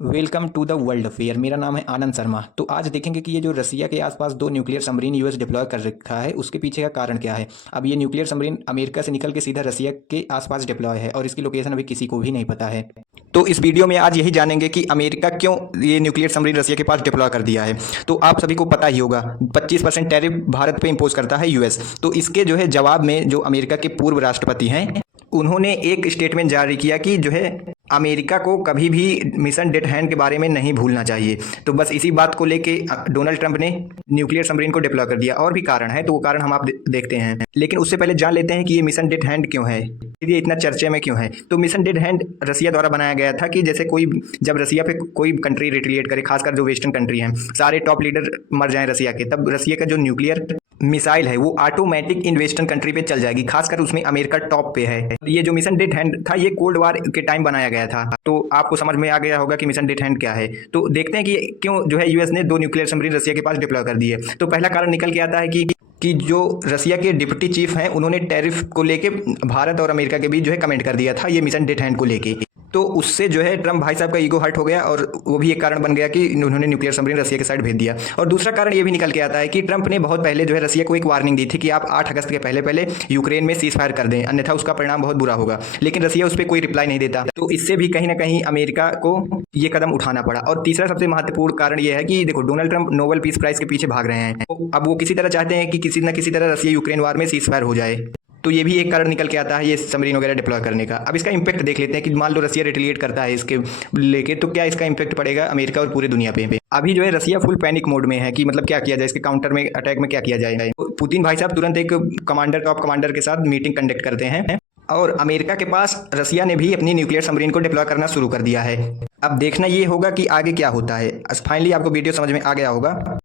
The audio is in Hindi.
Welcome to the world affair. मेरा नाम है आनंद शर्मा। तो आज देखेंगे कि ये जो रसिया के आसपास दो न्यूक्लियर सबमरीन यूएस डिप्लॉय कर रखा है, उसके पीछे का कारण क्या है। अब ये न्यूक्लियर सबमरीन अमेरिका से निकल के सीधा रसिया के आसपास डिप्लॉय है और इसकी लोकेशन अभी किसी को भी नहीं पता है। तो इस वीडियो में आज यही जानेंगे कि अमेरिका क्यों ये न्यूक्लियर सबमरीन रसिया के पास डिप्लॉय कर दिया है। तो आप सभी को पता ही होगा 25% टैरिफ भारत पे इंपोज करता है यूएस। तो इसके जो है जवाब में जो अमेरिका के पूर्व राष्ट्रपति हैं उन्होंने एक स्टेटमेंट जारी किया कि जो है अमेरिका को कभी भी मिशन डेट हैंड के बारे में नहीं भूलना चाहिए। तो बस इसी बात को लेके डोनाल्ड ट्रंप ने न्यूक्लियर सबमरीन को डिप्लॉय कर दिया। और भी कारण है, तो वो कारण हम आप देखते हैं, लेकिन उससे पहले जान लेते हैं कि ये मिशन डेट हैंड क्यों है, ये इतना चर्चे में क्यों है। तो मिशन डेट हैंड रसिया द्वारा बनाया गया था कि जैसे कोई जब रसिया पे कोई कंट्री रिटेलिएट करे, खासकर जो वेस्टर्न कंट्री हैं, सारे टॉप लीडर मर जाए रसिया के, तब रसिया का जो न्यूक्लियर मिसाइल है वो ऑटोमेटिक इन वेस्टर्न कंट्री पे चल जाएगी, खासकर उसमें अमेरिका टॉप पे है। ये जो मिशन डेट हैंड था ये कोल्ड वार के टाइम बनाया गया था। तो आपको समझ में आ गया होगा कि मिशन डेट हैंड क्या है। तो देखते हैं कि क्यों जो है यूएस ने दो न्यूक्लियर सबमरीन रसिया के पास डिप्लॉय कर दिए। तो पहला कारण निकल के आता है कि जो रसिया के डिप्टी चीफ हैं उन्होंने टैरिफ को लेके भारत और अमेरिका के बीच जो है कमेंट कर दिया था ये मिशन डेट हैंड को लेके। तो उससे जो है ट्रम्प भाई साहब का ईगो हर्ट हो गया और वो भी एक कारण बन गया कि उन्होंने न्यूक्लियर सबमरीन रसिया के साइड भेज दिया। और दूसरा कारण ये भी निकल के आता है कि ट्रम्प ने बहुत पहले जो है रसिया को एक वार्निंग दी थी कि आप 8 अगस्त के पहले पहले यूक्रेन में सीज फायर कर दें, अन्यथा उसका परिणाम बहुत बुरा होगा। लेकिन रसिया उस पर कोई रिप्लाई नहीं देता, तो इससे भी कहीं ना कहीं अमेरिका को ये कदम उठाना पड़ा। और तीसरा सबसे महत्वपूर्ण कारण ये है कि देखो Donald Trump Nobel Peace Prize के पीछे भाग रहे हैं। तो अब वो किसी तरह चाहते हैं कि किसी न किसी तरह रसिया यूक्रेन वार में सीज फायर हो जाए। तो ये भी एक कारण निकल के आता है ये सबमरीन वगैरह डिप्लॉय करने का। अब इसका इंपैक्ट देख लेते हैं कि मान लो रसिया रिटेलिएट करता है इसके लेके, तो क्या इसका इंपैक्ट पड़ेगा अमेरिका और पूरी दुनिया पे। अभी जो है रसिया फुल पैनिक मोड में है कि मतलब क्या किया जाए, इसके काउंटर में अटैक में क्या किया जाए। पुतिन भाई साहब तुरंत एक कमांडर टॉप कमांडर के साथ मीटिंग कंडक्ट करते हैं और अमेरिका के पास रसिया ने भी अपनी न्यूक्लियर सबमरीन को डिप्लॉय करना शुरू कर दिया है। अब देखना ये होगा कि आगे क्या होता है। फाइनली आपको वीडियो समझ में आ गया होगा।